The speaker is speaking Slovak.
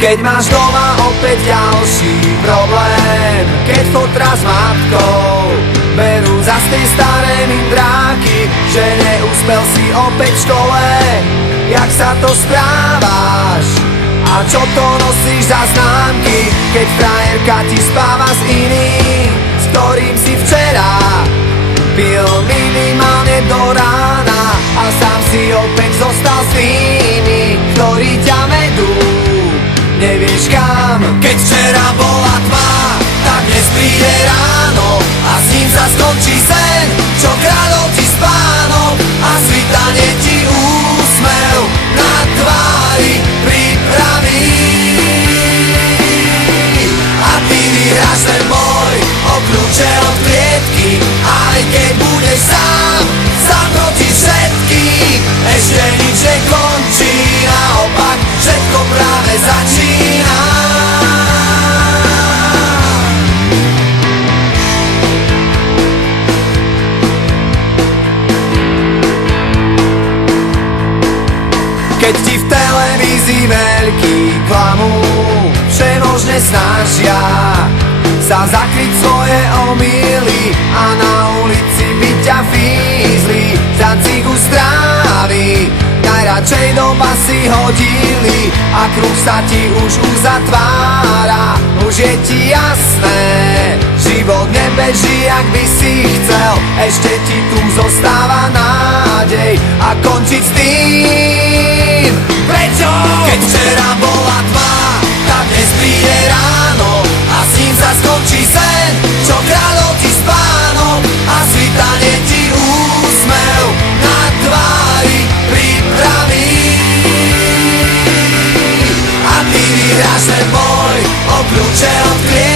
Keď máš doma opäť ďalší problém, keď fotra s matkou berú zas tej staré mindráky, že neúspel si opäť v škole. Jak sa to správaš? A čo to nosíš za známky, keď frajerka ti spáva s iným, s ktorým si včera pil minimálne do rána a sám si opäť zostal s tými, ktorí ťa vedú nevieš kam. Keď včera bola tma, tak dnes príde ráno a s ním sa skončí sen, čo kradol ti spánok a svitanie ti úsmev na tvári pripraví. A ty vyhráš ten boj o kľúče od klietky, aj keď budeš sám proti všetkým. Ešte nič nekončí, naopak všetko práve začína. Keď ti v televízii veľký klamú, všemožne snažia sa zakryť svoje omýly a na ulici by ťa fízli za cigu strávy. Najradšej do basy hodili a kruh sa ti už uzatvára. Už je ti jasné, život nebeží, jak by si chcel. Ešte ti tu zostáva nádej a končiť s tým. Prečo? Keď včera bola tma, tak dnes príde ráno a s ním sa skončí sen, čo kradol ti spánok a svitanie ti úsmev na tvári pripraví. A ty vyhráš ten boj o kľúče od klietky,